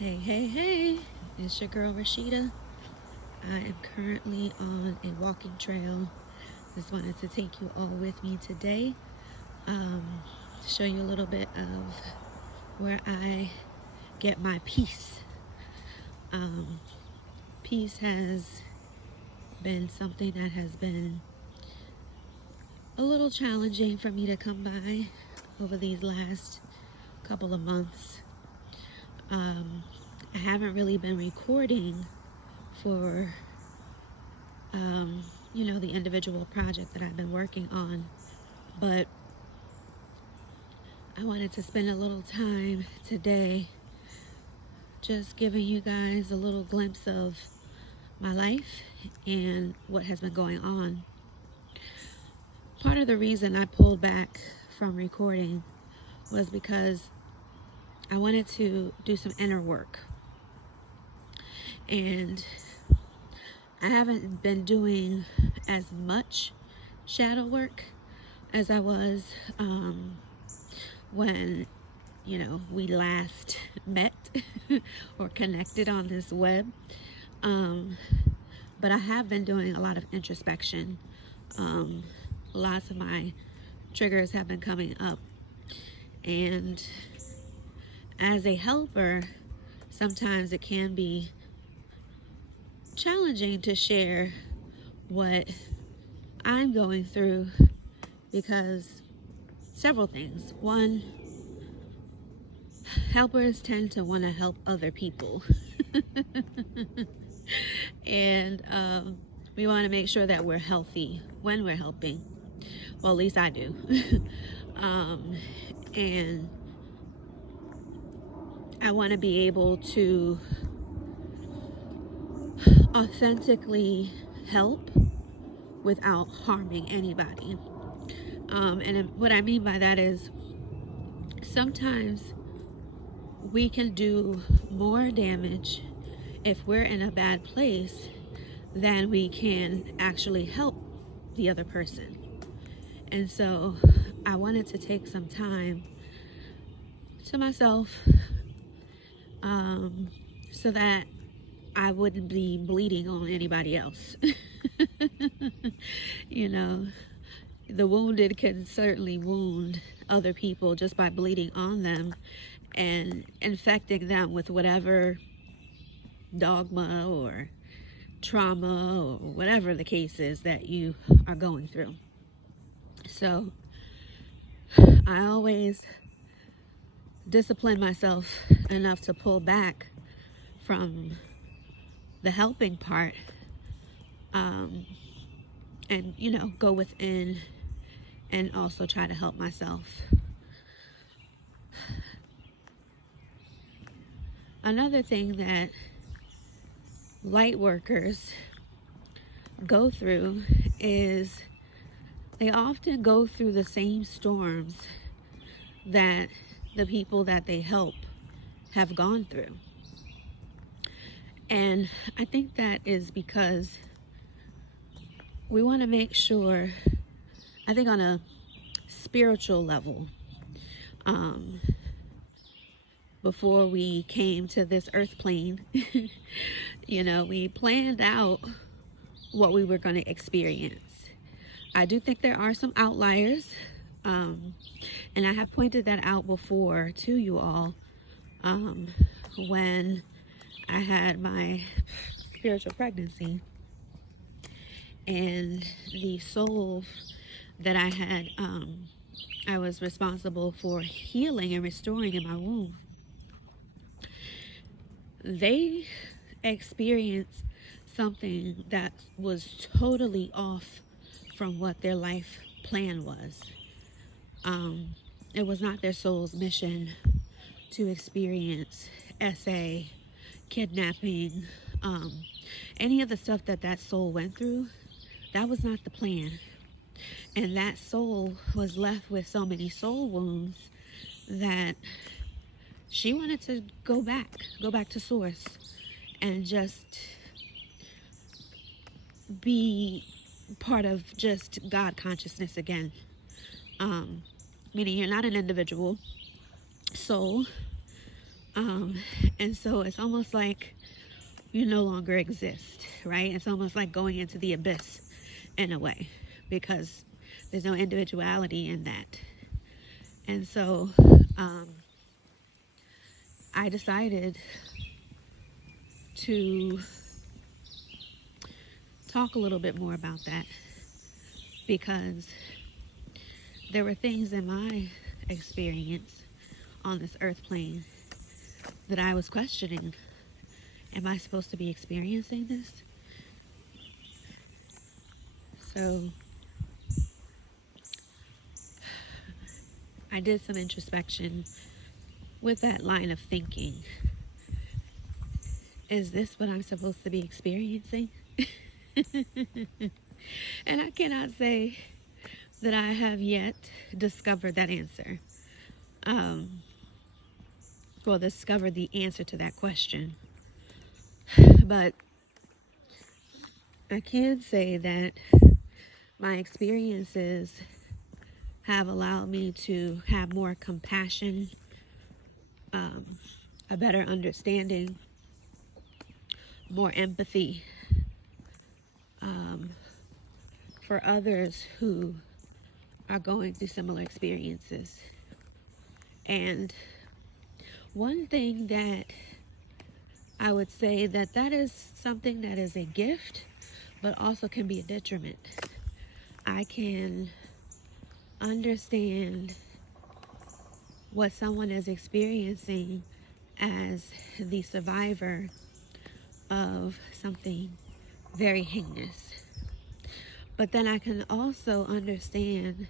Hey, hey, hey, it's your girl Rashida. I am currently on a walking trail. Just wanted to take you all with me today, to show you a little bit of where I get my peace. Peace has been something that has been a little challenging for me to come by over these last couple of months. I haven't really been recording for the individual project that I've been working on, but I wanted to spend a little time today just giving you guys a little glimpse of my life and what has been going on. Part of the reason I pulled back from recording was because I wanted to do some inner work, and I haven't been doing as much shadow work as I was when we last met or connected on this web, but I have been doing a lot of introspection. Lots of my triggers have been coming up, and as a helper, sometimes it can be challenging to share what I'm going through because several things. One, helpers tend to want to help other people and we want to make sure that we're healthy when we're helping. Well, at least I do. And I want to be able to authentically help without harming anybody. And what I mean by that is sometimes we can do more damage if we're in a bad place than we can actually help the other person. And so I wanted to take some time to myself so that I wouldn't be bleeding on anybody else. The wounded can certainly wound other people just by bleeding on them and infecting them with whatever dogma or trauma or whatever the case is that you are going through. So I always discipline myself enough to pull back from the helping part, and go within and also try to help myself. Another thing that light workers go through is they often go through the same storms that the people that they help have gone through. And I think that is because we want to make sure, I think on a spiritual level, before we came to this earth plane, we planned out what we were going to experience. I do think there are some outliers, and I have pointed that out before to you all when I had my spiritual pregnancy, and the soul that I had, I was responsible for healing and restoring in my womb. They experienced something that was totally off from what their life plan was. It was not their soul's mission to experience SA, kidnapping, any of the stuff that soul went through. That was not the plan. And that soul was left with so many soul wounds that she wanted to go back to source and just be part of just God consciousness again. Meaning you're not an individual soul. And so it's almost like you no longer exist, right? It's almost like going into the abyss in a way, because there's no individuality in that. And so I decided to talk a little bit more about that, because there were things in my experience on this earth plane that I was questioning. Am I supposed to be experiencing this? So I did some introspection with that line of thinking. Is this what I'm supposed to be experiencing? And I cannot say that I have yet discovered that answer. Well, discovered the answer to that question. But I can say that my experiences have allowed me to have more compassion, a better understanding, more empathy for others who are going through similar experiences. And one thing that I would say that is something that is a gift, but also can be a detriment. I can understand what someone is experiencing as the survivor of something very heinous. But then I can also understand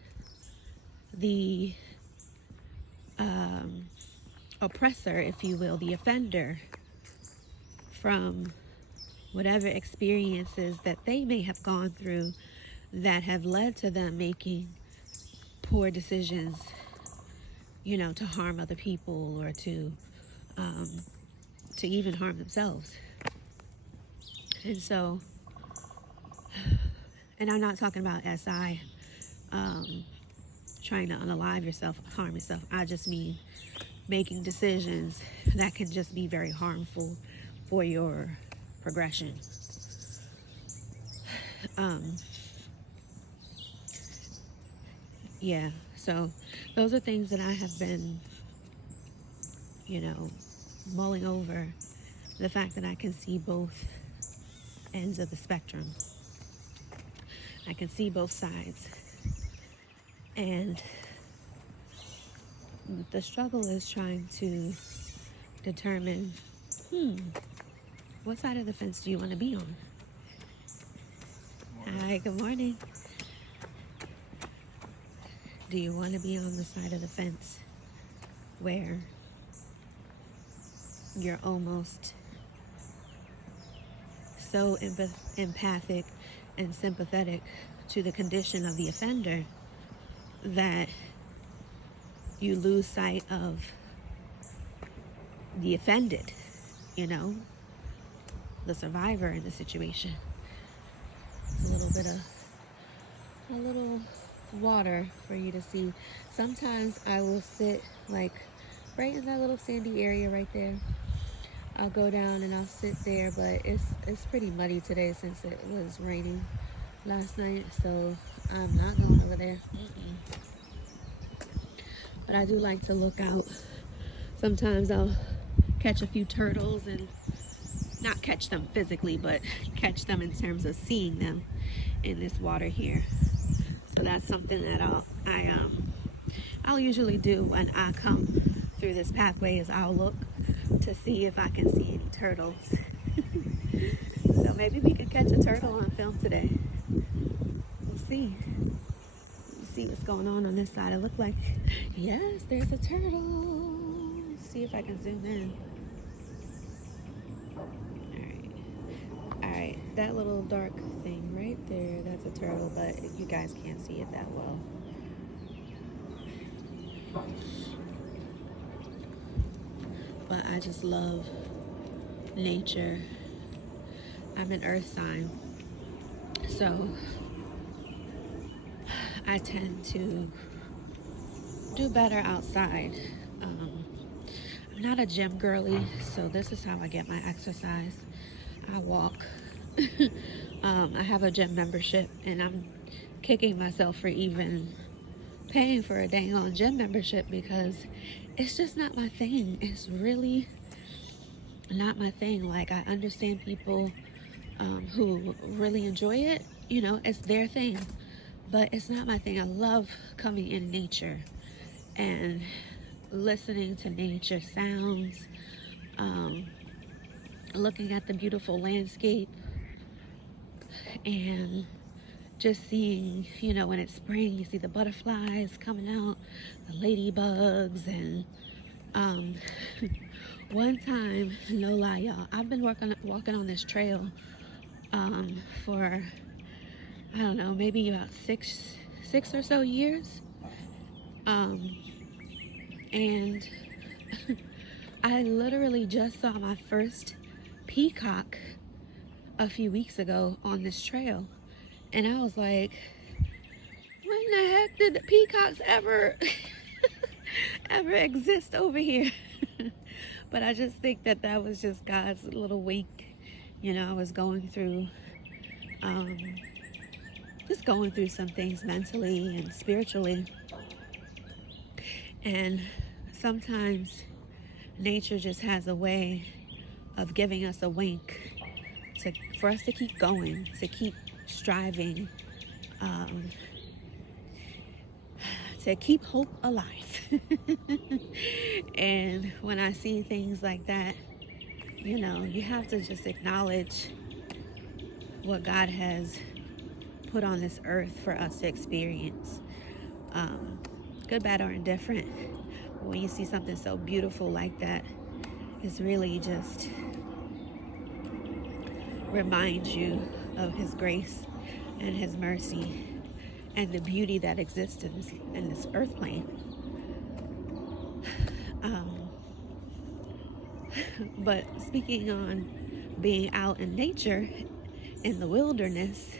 the oppressor, if you will, the offender, from whatever experiences that they may have gone through that have led to them making poor decisions, you know, to harm other people or to even harm themselves. And so, and I'm not talking about SI, trying to unalive yourself, harm yourself. I just mean making decisions that can just be very harmful for your progression. Yeah, so those are things that I have been, you know, mulling over. The fact that I can see both ends of the spectrum. I can see both sides. And the struggle is trying to determine, what side of the fence do you want to be on? Hi, good morning. Do you want to be on the side of the fence where you're almost so empathic and sympathetic to the condition of the offender that you lose sight of the offended, you know, the survivor in the situation? It's a little water for you to see. Sometimes I will sit like right in that little sandy area right there. I'll go down and I'll sit there, but it's pretty muddy today since it was raining last night, so I'm not going over there. But I do like to look out. Sometimes I'll catch a few turtles, and not catch them physically, but catch them in terms of seeing them in this water here. So that's something that I'll usually do when I come through this pathway, is I'll look to see if I can see any turtles. So maybe we can catch a turtle on film today. We'll see. Let's see what's going on this side. It looked like, yes, there's a turtle. Let's see if I can zoom in. Alright, that little dark thing right there, that's a turtle, but you guys can't see it that well. But I just love nature. I'm an earth sign, so I tend to do better outside. I'm not a gym girly, so this is how I get my exercise. I walk. I have a gym membership, and I'm kicking myself for even paying for a dang on gym membership because it's just not my thing. It's really not my thing. Like, I understand people who really enjoy it, you know, it's their thing, but it's not my thing. I love coming in nature and listening to nature sounds, looking at the beautiful landscape, and just seeing, you know, when it's spring, you see the butterflies coming out, the ladybugs, and one time, no lie, y'all, I've been walking on this trail for, I don't know, maybe about six or so years, and I literally just saw my first peacock a few weeks ago on this trail, and I was like, when the heck did the peacocks ever exist over here? But I just think that was just God's little wink. You know, I was going through some things mentally and spiritually, and sometimes nature just has a way of giving us a wink for us to keep going, to keep striving, to keep hope alive. And when I see things like that, you know, you have to just acknowledge what God has put on this earth for us to experience, good, bad, or indifferent. When you see something so beautiful like that, it's really just reminds you of His grace and His mercy and the beauty that exists in this earth plane. But speaking on being out in nature, in the wilderness,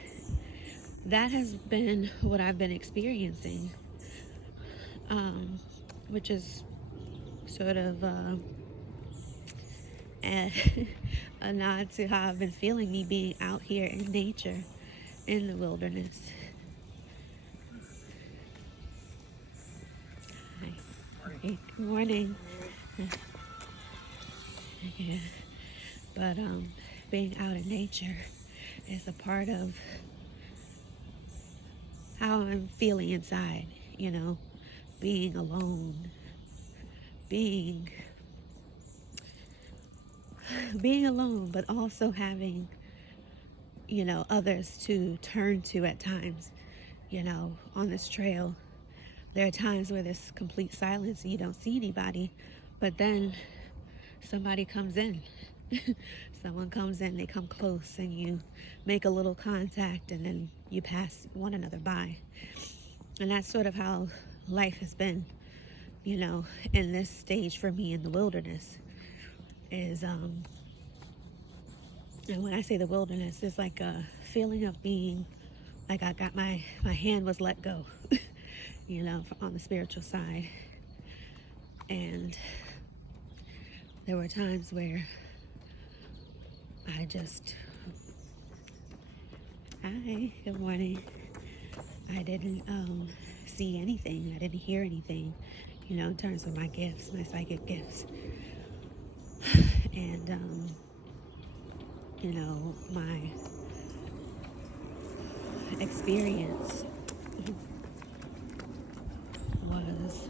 that has been what I've been experiencing, which is sort of a nod to how I've been feeling, me being out here in nature, in the wilderness. Hi. Okay. Good morning. Yeah. But being out in nature is a part of how I'm feeling inside, you know, being alone, being alone, but also having, you know, others to turn to at times. You know, on this trail, there are times where there's complete silence and you don't see anybody, but then somebody comes in. Someone comes in, they come close, and you make a little contact, and then you pass one another by. And that's sort of how life has been, you know, in this stage for me in the wilderness. Is and when I say the wilderness, it's like a feeling of being like I got my hand was let go, you know, on the spiritual side. And there were times where I just, hi, good morning. I didn't see anything. I didn't hear anything, you know, in terms of my gifts, my psychic gifts. And, you know, my experience was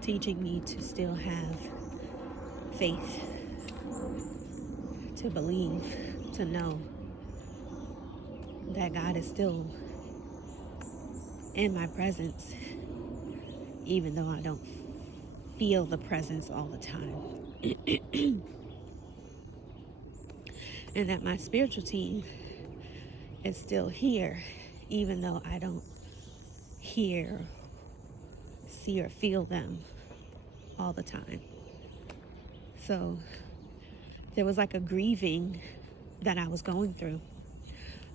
teaching me to still have faith, to believe, to know that God is still in my presence, even though I don't feel the presence all the time. And that my spiritual team is still here, even though I don't hear, see, or feel them all the time. So there was like a grieving that I was going through.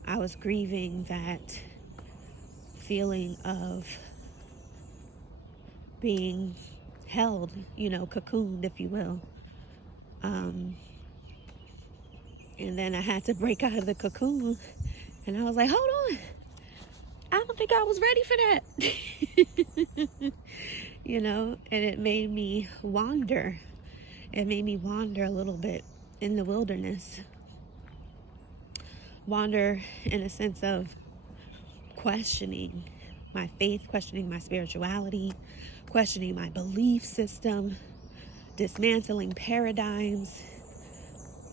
I was grieving that feeling of being held, cocooned, if you will. And then I had to break out of the cocoon, and I was like, hold on, I don't think I was ready for that. And it made me wander. It made me wander a little bit in the wilderness. Wander in a sense of questioning my faith, questioning my spirituality, questioning my belief system, dismantling paradigms,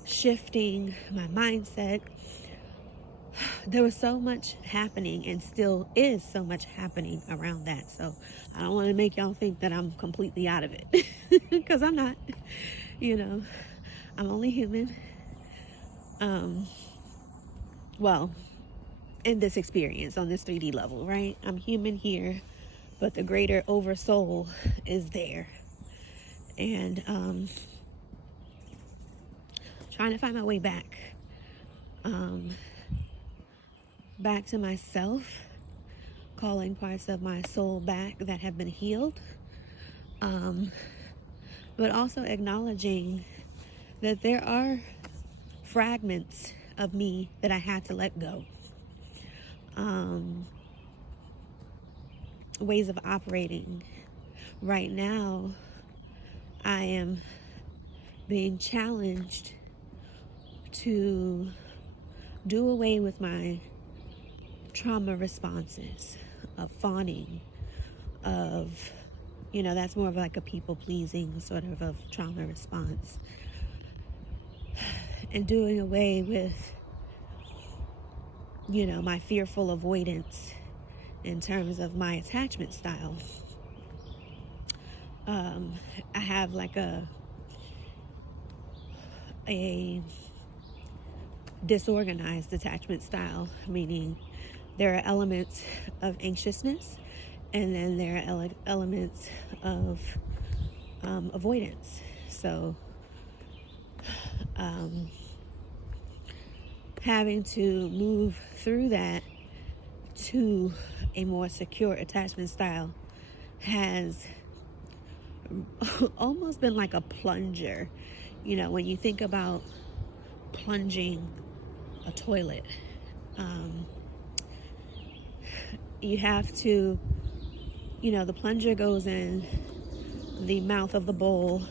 shifting my mindset. There was so much happening, and still is so much happening around that. So I don't want to make y'all think that I'm completely out of it, because I'm not. I'm only human. Well, in this experience on this 3D level, right? I'm human here, but the greater oversoul is there. And trying to find my way back. Back to myself, calling parts of my soul back that have been healed, but also acknowledging that there are fragments of me that I had to let go. Ways of operating. Right now, I am being challenged to do away with my trauma responses of fawning, of, that's more of like a people-pleasing sort of trauma response, and doing away with, my fearful avoidance in terms of my attachment style. I have like a disorganized attachment style, meaning there are elements of anxiousness, and then there are elements of avoidance. So having to move through that to a more secure attachment style has almost been like a plunger. When you think about plunging a toilet, you have to, the plunger goes in the mouth of the bowl,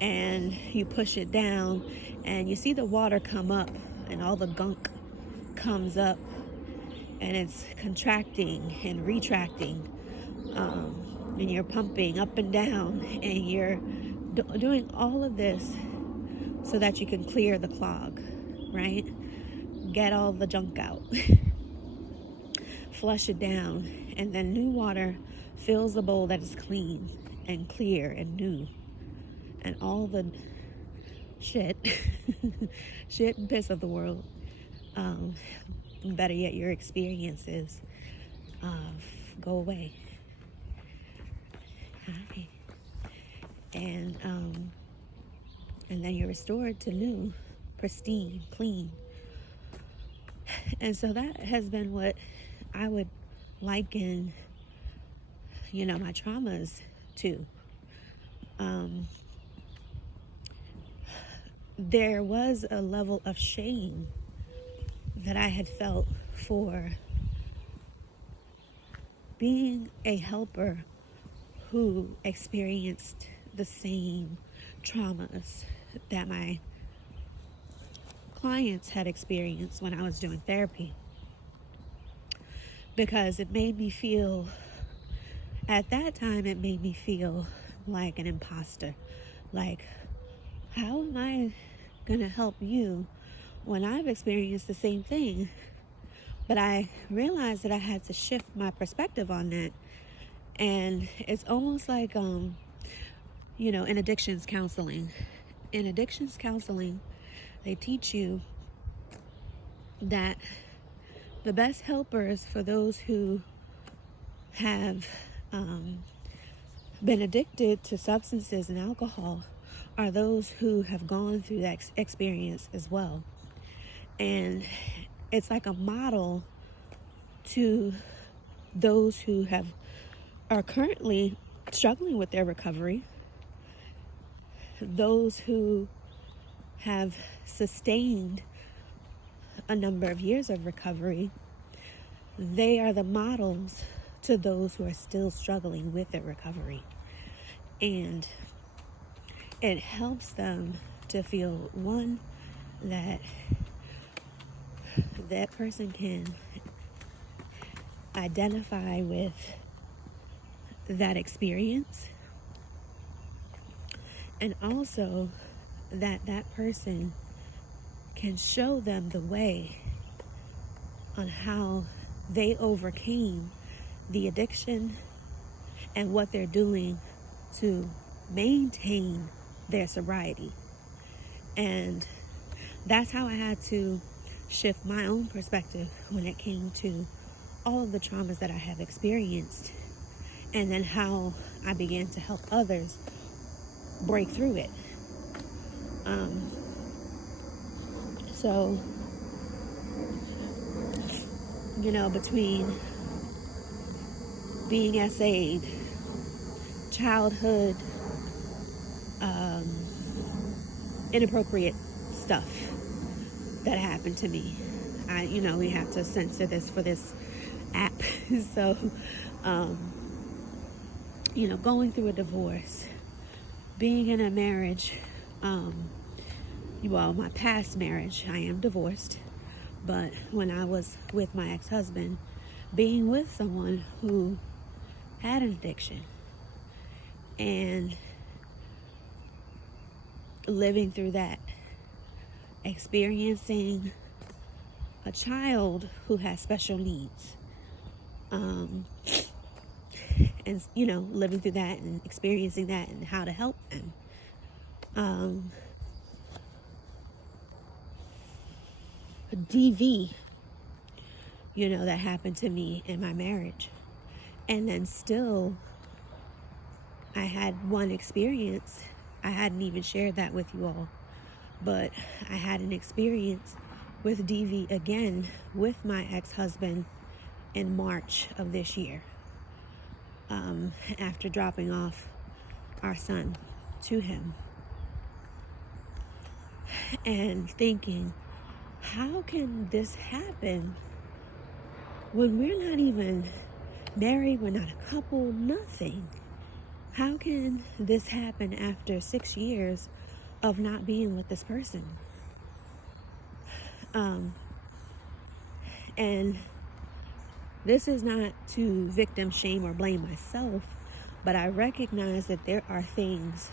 and you push it down, and you see the water come up, and all the gunk comes up, and it's contracting and retracting, and you're pumping up and down, and you're doing all of this so that you can clear the clog, right? Get all the junk out. Flush it down, and then new water fills the bowl that is clean and clear and new, and all the shit and piss of the world, better yet, your experiences, go away. Hi. And then you're restored to new, pristine, clean. And so that has been what I would liken, my traumas to. There was a level of shame that I had felt for being a helper who experienced the same traumas that my clients had experienced when I was doing therapy. Because it made me feel, at that time, it made me feel like an imposter. Like, how am I going to help you when I've experienced the same thing? But I realized that I had to shift my perspective on that. And it's almost like, in addictions counseling. In addictions counseling, they teach you that the best helpers for those who have been addicted to substances and alcohol are those who have gone through that experience as well. And it's like a model to those who are currently struggling with their recovery, those who have sustained a number of years of recovery, they are the models to those who are still struggling with their recovery. And it helps them to feel, one, that that person can identify with that experience, and also that that person can show them the way on how they overcame the addiction and what they're doing to maintain their sobriety. And that's how I had to shift my own perspective when it came to all of the traumas that I have experienced, and then how I began to help others break through it. So, between being essayed, childhood, inappropriate stuff that happened to me. We have to censor this for this app. So, going through a divorce, being in a marriage, my past marriage, I am divorced, but when I was with my ex-husband, being with someone who had an addiction and living through that, experiencing a child who has special needs, and living through that and experiencing that and how to help them. DV, that happened to me in my marriage. And then still, I had one experience. I hadn't even shared that with you all, but I had an experience with DV again with my ex-husband in March of this year, after dropping off our son to him, and thinking, how can this happen when we're not even married, we're not a couple, nothing? How can this happen after 6 years of not being with this person? And this is not to victim shame or blame myself, but I recognize that there are things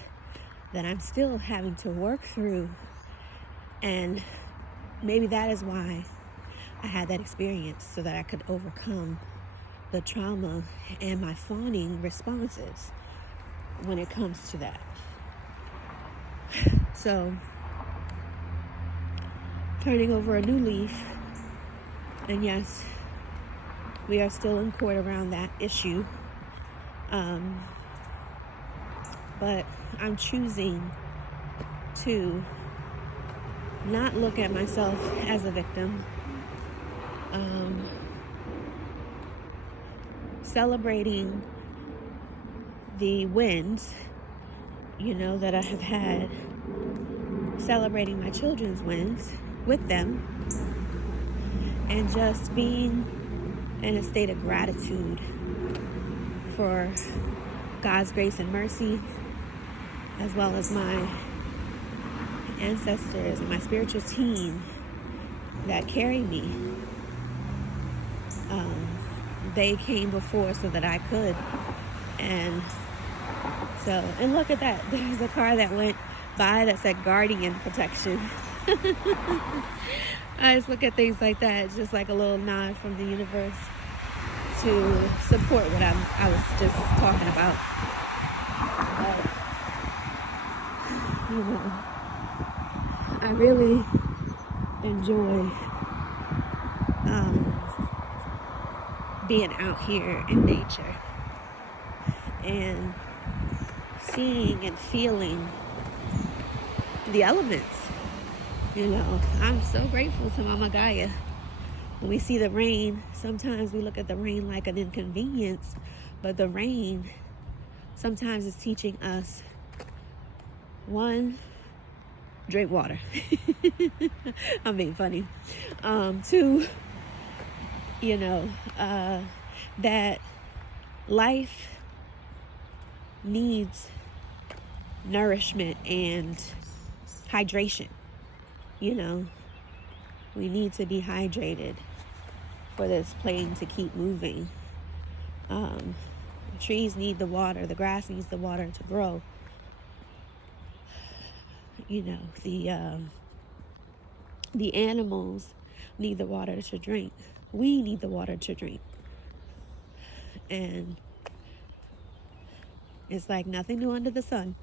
that I'm still having to work through, and maybe that is why I had that experience, so that I could overcome the trauma and my fawning responses when it comes to that. So, turning over a new leaf, and yes, we are still in court around that issue, but I'm choosing to not look at myself as a victim, celebrating the wins, that I have had, celebrating my children's wins with them, and just being in a state of gratitude for God's grace and mercy, as well as my ancestors and my spiritual team that carry me. They came before so that I could. And look at that. There's a car that went by that said guardian protection. I just look at things like that. It's just like a little nod from the universe to support what I was just talking about. I really enjoy being out here in nature and seeing and feeling the elements. I'm so grateful to Mama Gaia. When we see the rain, sometimes we look at the rain like an inconvenience, but the rain sometimes it's teaching us, one, drink water. I'm being funny. Two, that life needs nourishment and hydration. We need to be hydrated for this plane to keep moving. The trees need the water. The grass needs the water to grow. The animals need the water to drink. We need the water to drink. And it's like nothing new under the sun,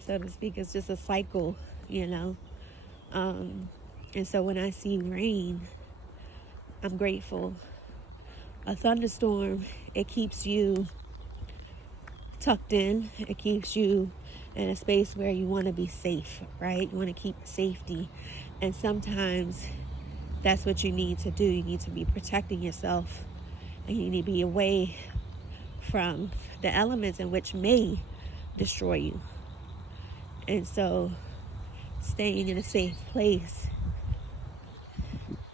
so to speak. It's just a cycle, and so when I see rain, I'm grateful. A thunderstorm, it keeps you tucked in. It keeps you in a space where you want to be safe, right? You want to keep safety. And sometimes that's what you need to do. You need to be protecting yourself, and you need to be away from the elements in which may destroy you. And so staying in a safe place,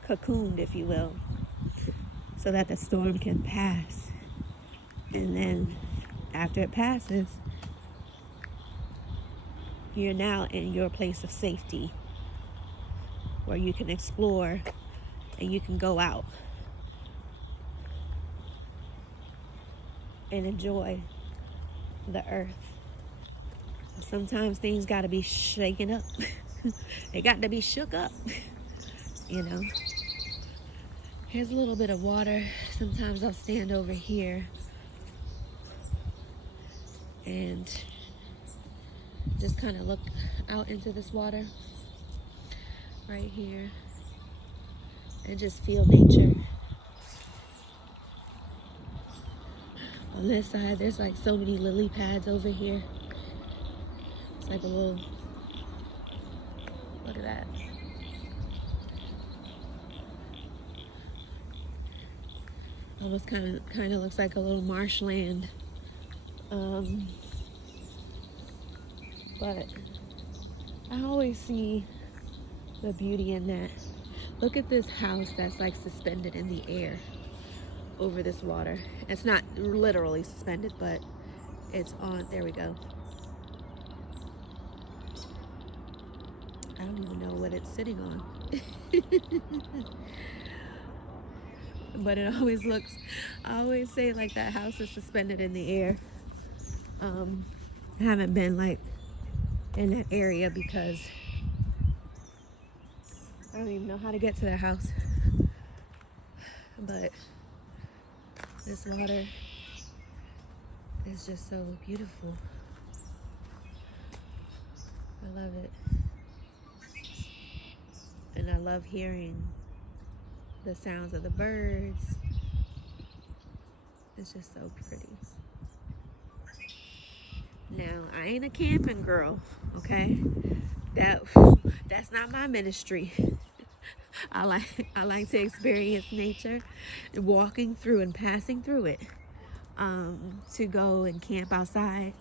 cocooned, if you will, so that the storm can pass. And then after it passes, you're now in your place of safety, where you can explore and you can go out and enjoy the earth. Sometimes things got to be shaken up. They got to be shook up. Here's a little bit of water. Sometimes I'll stand over here and just kind of look out into this water right here and just feel nature. On this side, there's like so many lily pads over here. It's like a little, look at that. Almost kind of looks like a little marshland. But I always see the beauty in that. Look at this house that's like suspended in the air over this water. It's not literally suspended, but it's on. There we go. I don't even know what it's sitting on. But it always looks, I always say like that house is suspended in the air. I haven't been like in that area because I don't even know how to get to that house. But this water is just so beautiful. I love it. And I love hearing the sounds of the birds. It's just so pretty. Now, I ain't a camping girl, okay? That's not my ministry. I like to experience nature, walking through and passing through it. To go and camp outside,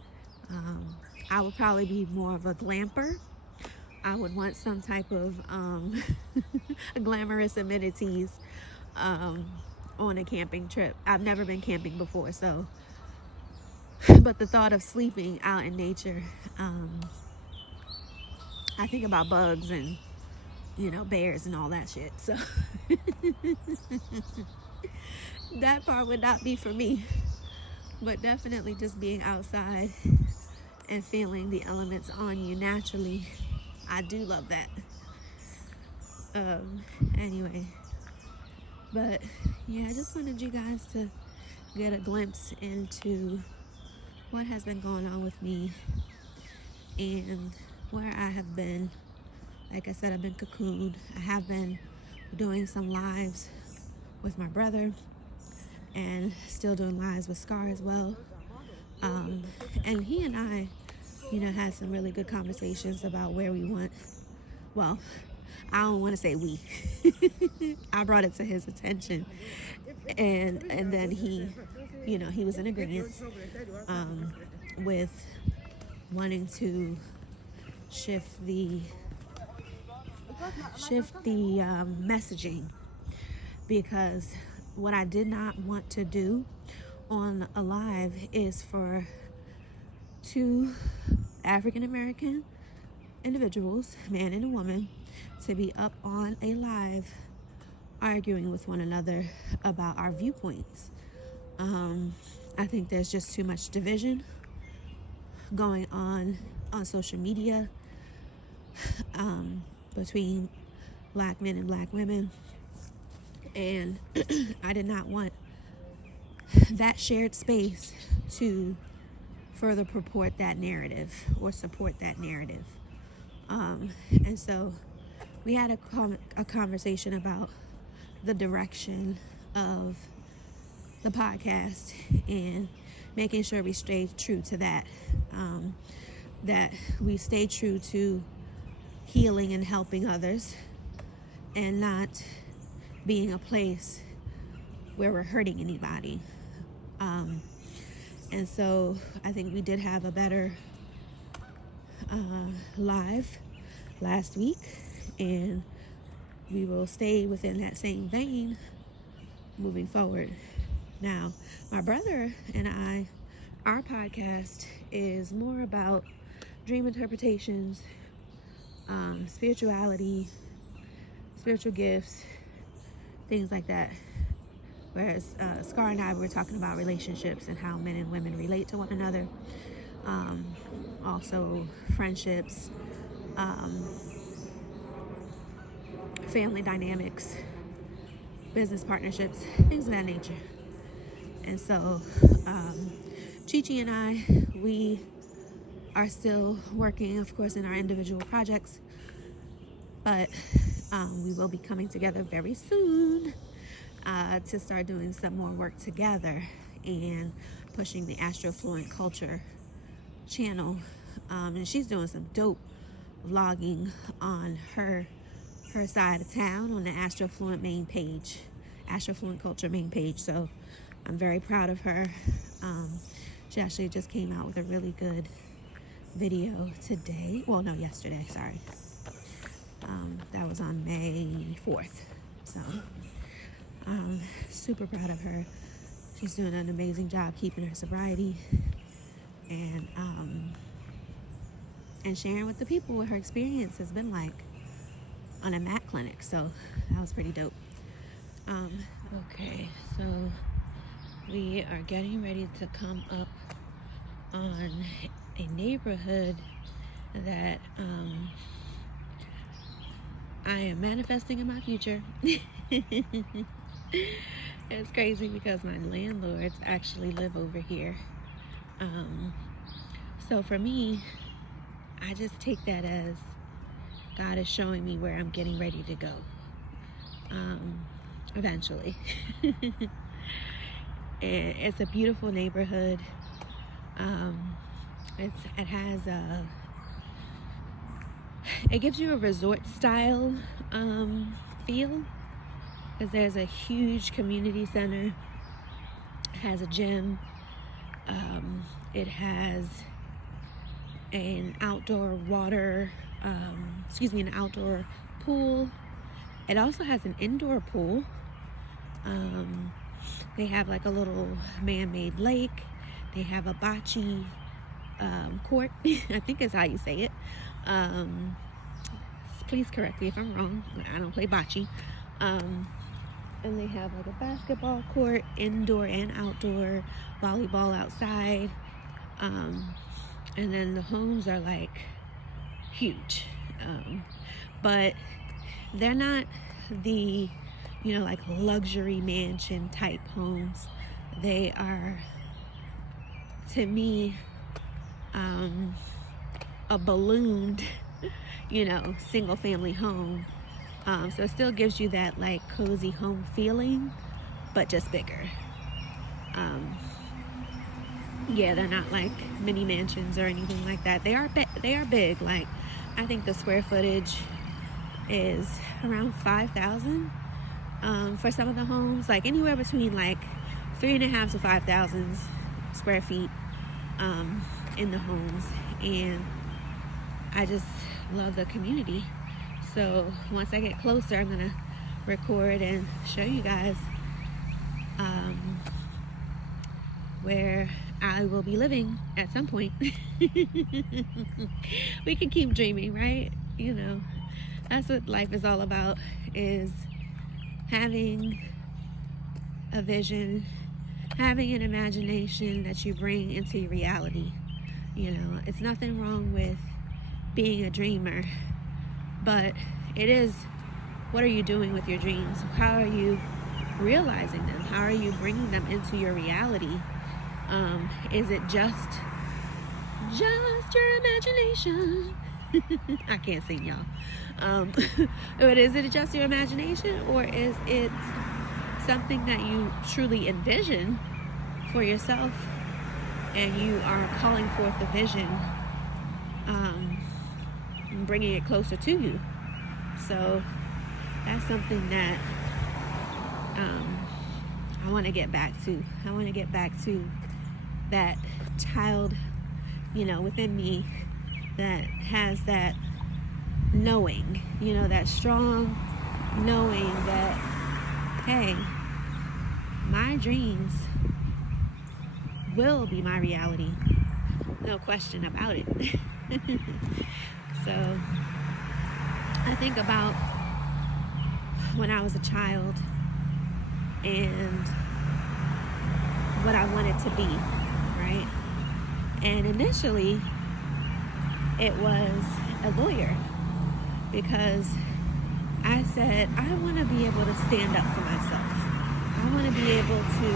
I would probably be more of a glamper. I would want some type of glamorous amenities on a camping trip. I've never been camping before, so. But the thought of sleeping out in nature, I think about bugs and, bears and all that shit. So that part would not be for me. But definitely just being outside and feeling the elements on you naturally. I do love that. Anyway, but yeah, I just wanted you guys to get a glimpse into what has been going on with me and where I have been. Like I said, I've been cocooned. I have been doing some lives with my brother and still doing lives with Scar as well. And he and I, had some really good conversations about where we want. Well, I don't want to say we. I brought it to his attention, and then he, he was in agreement with wanting to shift the messaging, because what I did not want to do on a live is for two African American individuals, man and a woman, to be up on a live arguing with one another about our viewpoints. I think there's just too much division going on social media between black men and black women, and I did not want that shared space to further purport that narrative or support that narrative. And so we had a conversation about the direction of the podcast and making sure we stay true to that, that we stay true to healing and helping others and not being a place where we're hurting anybody. And so I think we did have a better live last week, and we will stay within that same vein moving forward. Now, my brother and I, our podcast is more about dream interpretations, spirituality, spiritual gifts, things like that. Whereas Scar and I were talking about relationships and how men and women relate to one another. Also friendships, family dynamics, business partnerships, things of that nature. And so ChiChi and I, we are still working, of course, in our individual projects, but we will be coming together very soon to start doing some more work together and pushing the Astrofluent Kulture channel. And she's doing some dope vlogging on her side of town on the Astrofluent main page, Astrofluent Kulture main page. So I'm very proud of her. She actually just came out with a really good video today. Well, no, yesterday, sorry. That was on May 4th. So super proud of her. She's doing an amazing job keeping her sobriety and sharing with the people what her experience has been like on a MAT clinic. So that was pretty dope. Okay, so we are getting ready to come up on a neighborhood that I am manifesting in my future. It's crazy because my landlords actually live over here. So for me, I just take that as God is showing me where I'm getting ready to go. Eventually. It's a beautiful neighborhood. It gives you a resort style feel, because there's a huge community center. It has a gym. It has an outdoor an outdoor pool. It also has an indoor pool. They have like a little man-made lake. They have a bocce court. I think is how you say it. Please correct me if I'm wrong. I don't play bocce. And they have like a basketball court, indoor and outdoor, volleyball outside. And then the homes are like huge. But they're not the, like luxury mansion type homes. They are, to me, a ballooned, single family home. So it still gives you that like cozy home feeling, but just bigger. Yeah, they're not like mini mansions or anything like that. They are big. Like, I think the square footage is around 5,000 for some of the homes, like anywhere between like 3.5 to 5,000 square feet in the homes, and I just love the community. So once I get closer, I'm gonna record and show you guys where I will be living at some point. We can keep dreaming, right? You know, that's what life is all about, is having a vision, having an imagination that you bring into your reality. You know, it's nothing wrong with being a dreamer, but it is, what are you doing with your dreams? How are you realizing them? How are you bringing them into your reality? Is it just your imagination? I can't sing, y'all. But is it just your imagination, or is it something that you truly envision for yourself, and you are calling forth the vision, and bringing it closer to you? So that's something that I want to get back to. I want to get back to that child, you know, within me that has that knowing, you know, that strong knowing that, hey, my dreams will be my reality. No question about it. So I think about when I was a child and what I wanted to be, right? And initially it was a lawyer, because I said, I want to be able to stand up for myself. I want to be able to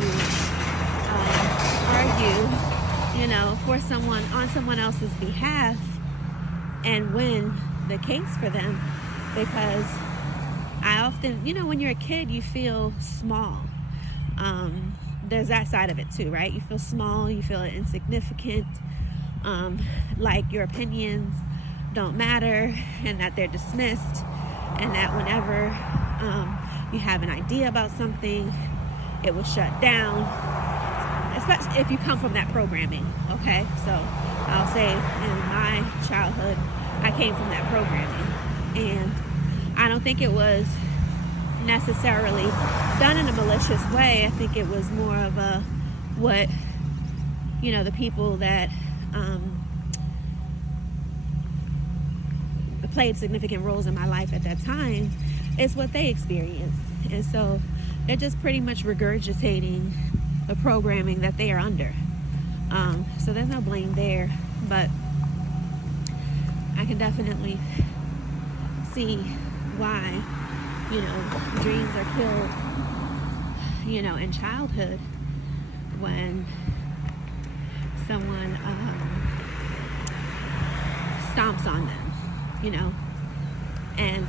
argue, you know, for someone, on someone else's behalf, and win the case for them. Because I often, you know, when you're a kid, you feel small. There's that side of it too, right? You feel small, you feel insignificant, like your opinions don't matter, and that they're dismissed, and that whenever you have an idea about something, it was shut down, especially if you come from that programming. Okay, so I'll say in my childhood, I came from that programming, and I don't think it was necessarily done in a malicious way. I think it was more of a, what, you know, the people that played significant roles in my life at that time, is what they experienced. And so they're just pretty much regurgitating the programming that they are under. So there's no blame there, but I can definitely see why, you know, dreams are killed, you know, in childhood, when someone stomps on them, you know. And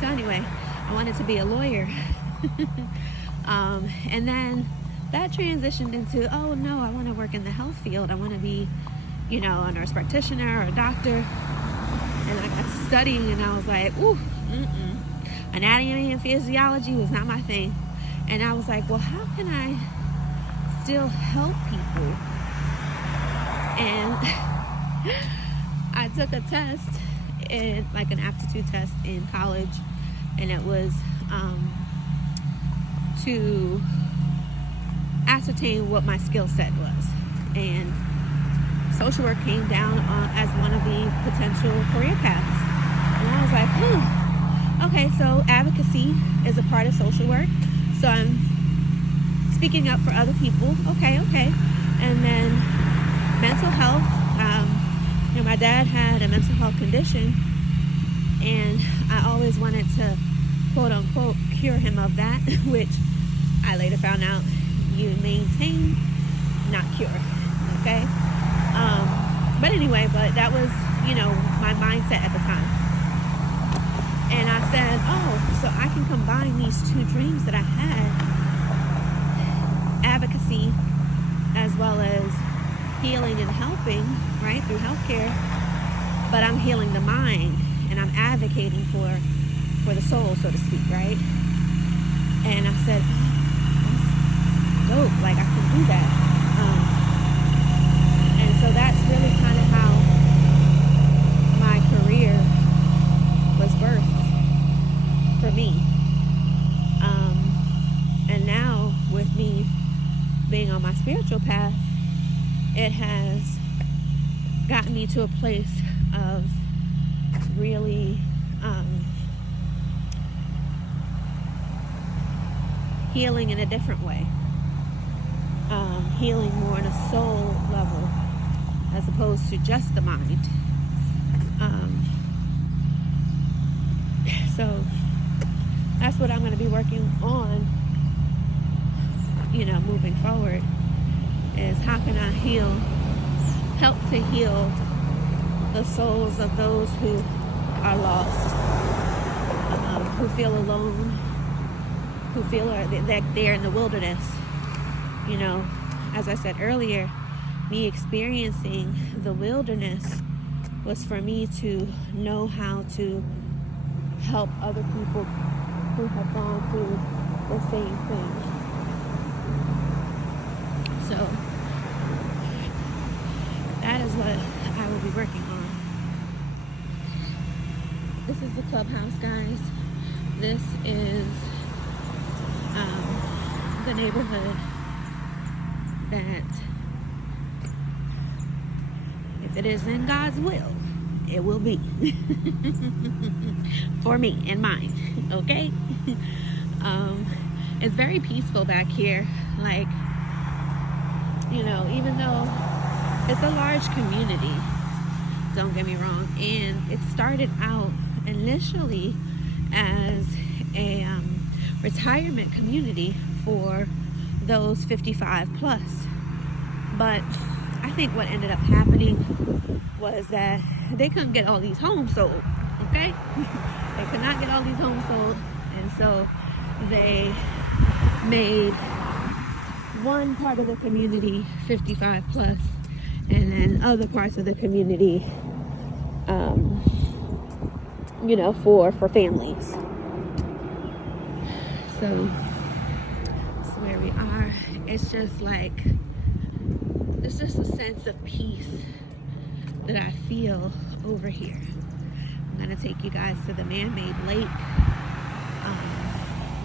so anyway, I wanted to be a lawyer. And then that transitioned into, oh no, I want to work in the health field. I want to be, you know, a nurse practitioner or a doctor. And I got to studying, and I was like, ooh, anatomy and physiology was not my thing. And I was like, well, how can I still help people? And I took a test, like an aptitude test in college, and it was to ascertain what my skill set was. And social work came down as one of the potential career paths. And I was like, okay, so advocacy is a part of social work. So I'm speaking up for other people. Okay. And then mental health. You know, my dad had a mental health condition, and I always wanted to, quote unquote, cure him of that, which I later found out you maintain, not cure. Okay. But anyway, but that was, you know, my mindset at the time. And I said, oh, so I can combine these two dreams that I had, advocacy as well as healing and helping, right, through healthcare, but I'm healing the mind, and I'm advocating for the soul, so to speak, right? And I said, soap. Like, I can do that. And so that's really kind of how my career was birthed for me. And now with me being on my spiritual path, it has gotten me to a place of really healing in a different way. Healing more on a soul level as opposed to just the mind. So that's what I'm going to be working on, moving forward, is how can I help to heal the souls of those who are lost, who feel alone, who feel that they're in the wilderness. As I said earlier, me experiencing the wilderness was for me to know how to help other people who have gone through the same thing. So that is what I will be working on. This is the clubhouse, guys. This is the neighborhood that, if it is in God's will, it will be for me and mine. Okay. It's very peaceful back here. Like, even though it's a large community, don't get me wrong, and it started out initially as a retirement community for those 55 plus, but I think what ended up happening was that they couldn't get all these homes sold. Okay. They could not get all these homes sold, and so they made one part of the community 55 plus, and then other parts of the community for families. So that's where we are. It's just a sense of peace that I feel over here. I'm gonna take you guys to the man-made lake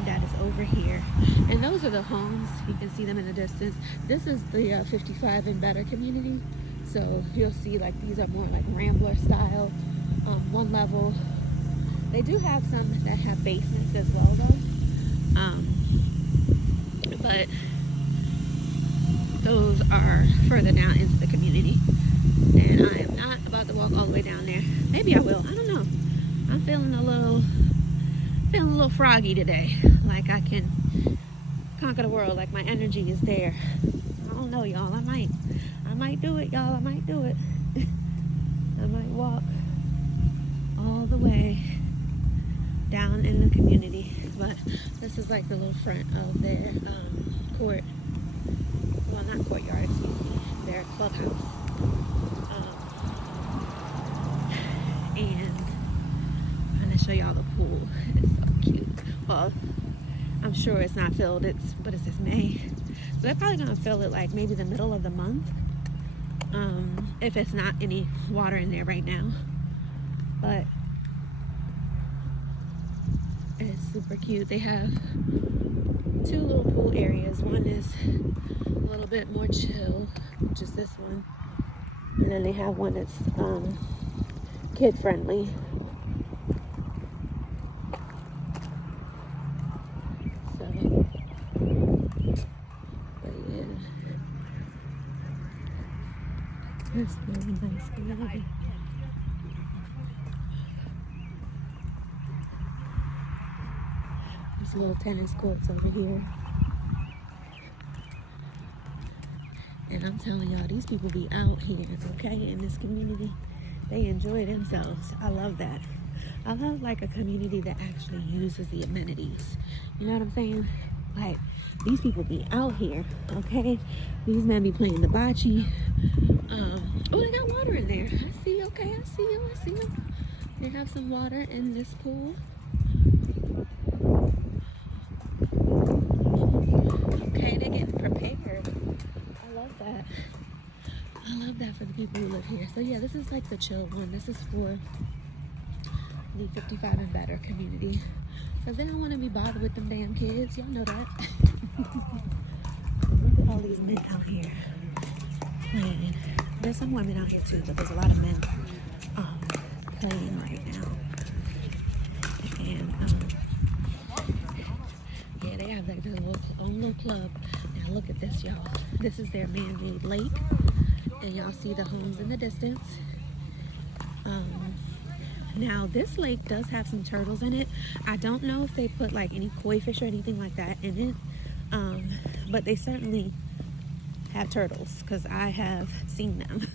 that is over here, and those are the homes. You can see them in the distance. This is the 55 and better community, so you'll see these are more like Rambler style, one level. They do have some that have basements as well though, but those are further down into the community, and I am not about to walk all the way down there. Maybe I will, I don't know. I'm feeling a little froggy today, like I can conquer the world, like my energy is there. I don't know, y'all. I might do it, y'all. I might do it. I might walk all the way down in the community. But this is like the little front of their court. Well, not courtyard, excuse me. Their clubhouse. And I'm gonna show y'all the pool. It's so cute. Well, I'm sure it's not filled. But it's just May, so they're probably gonna fill it like maybe the middle of the month, if it's not any water in there right now. But it's super cute. They have two little pool areas. One is a little bit more chill, which is this one, and then they have one that's kid friendly. It's really nice. There's little tennis courts over here. And I'm telling y'all, these people be out here, okay, in this community. They enjoy themselves. I love that. I love like a community that actually uses the amenities. You know what I'm saying? Like, these people be out here, okay? These men be playing the bocce. Oh, they got water in there. I see, okay, I see you. They have some water in this pool. Okay, they're getting prepared. that for the people who live here. So yeah, this is like the chill one. This is for the 55 and better community, because they don't want to be bothered with them damn kids. Y'all know that. Look at all these men out here playing. There's some women out here too, but there's a lot of men playing right now. And yeah, they have like their own little club. Now look at this, y'all. This is their man-made lake, and y'all see the homes in the distance. Now this lake does have some turtles in it. I don't know if they put like any koi fish or anything like that in it, but they certainly have turtles because I have seen them.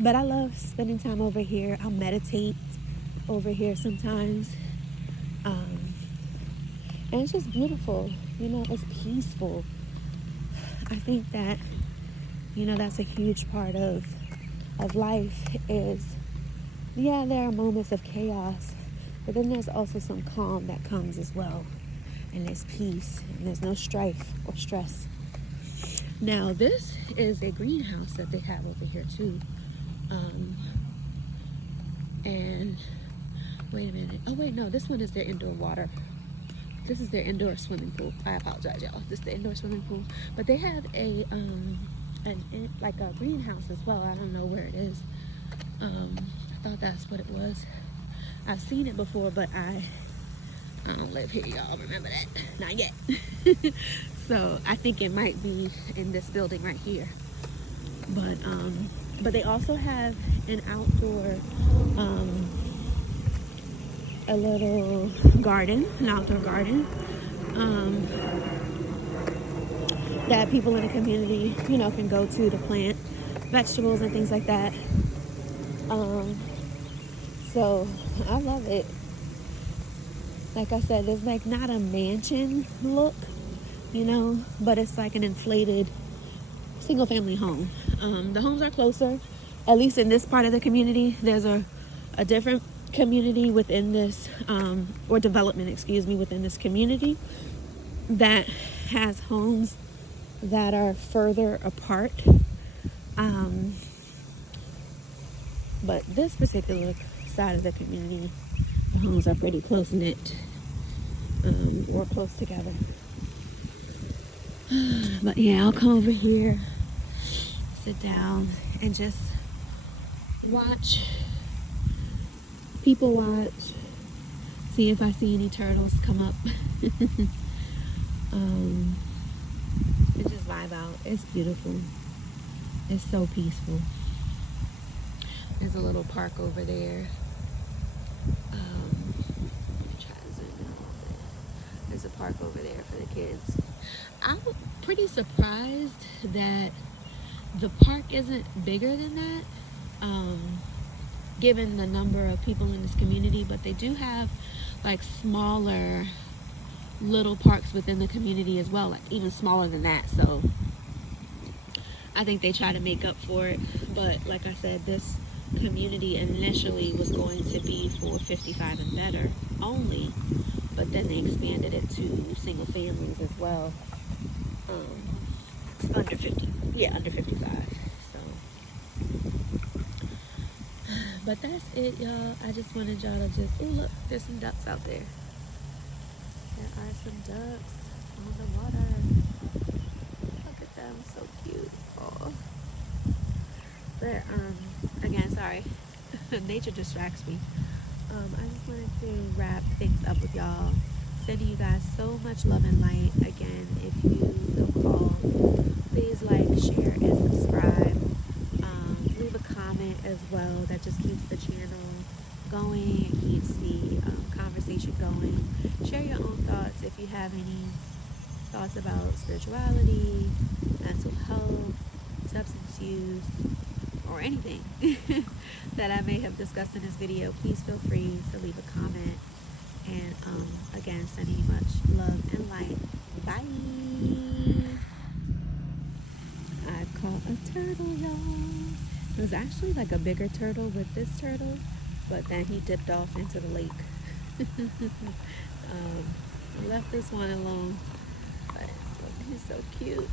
But I love spending time over here. I'll meditate over here sometimes, and it's just beautiful. You know, it's peaceful. I think that, you know, that's a huge part of life is, yeah, there are moments of chaos, but then there's also some calm that comes as well, and there's peace, and there's no strife or stress. Now this is a greenhouse that they have over here too, and wait a minute, oh wait, no, this one is their indoor water. This is their indoor swimming pool. I apologize, y'all. This is the indoor swimming pool, but they have a like a greenhouse as well. I don't know where it is. I thought that's what it was. I've seen it before, but I don't live here, y'all. Remember that? Not yet. So I think it might be in this building right here. But they also have an outdoor, a little garden, an outdoor garden. That people in the community, you know, can go to plant vegetables and things like that. So I love it. Like I said, there's like not a mansion look, you know, but it's like an inflated single family home. The homes are closer, at least in this part of the community. There's a different community within this, or development, excuse me, within this community that has homes that are further apart, but this particular side of the community, the homes are pretty close knit, or close together. But yeah, I'll come over here, sit down, and just watch people watch, see if I see any turtles come up. And just vibe out. It's beautiful. It's so peaceful. There's a little park over there. Try to zoom in a little bit. There's a park over there for the kids. I'm pretty surprised that the park isn't bigger than that, given the number of people in this community, but they do have like smaller little parks within the community as well, like even smaller than that. So I think they try to make up for it. But like I said, this community initially was going to be for 55 and better only, but then they expanded it to single families as well, under 50, under 55. So, but that's it, y'all. I just wanted y'all to just, oh look, there's some ducks out there. There are some ducks on the water. Look at them, so cute. Oh. But again, sorry, nature distracts me. I just wanted to wrap things up with y'all, sending you guys so much love and light. Again, if you feel called, please like, share, and subscribe. Leave a comment as well. That just keeps the channel going and keeps the conversation going. Share your own thoughts if you have any thoughts about spirituality, mental health, substance use, or anything that I may have discussed in this video. Please feel free to leave a comment. And again, sending you much love and light. Bye. I caught a turtle, y'all. It was actually like a bigger turtle with this turtle, but then he dipped off into the lake. I left this one alone, but he's so cute.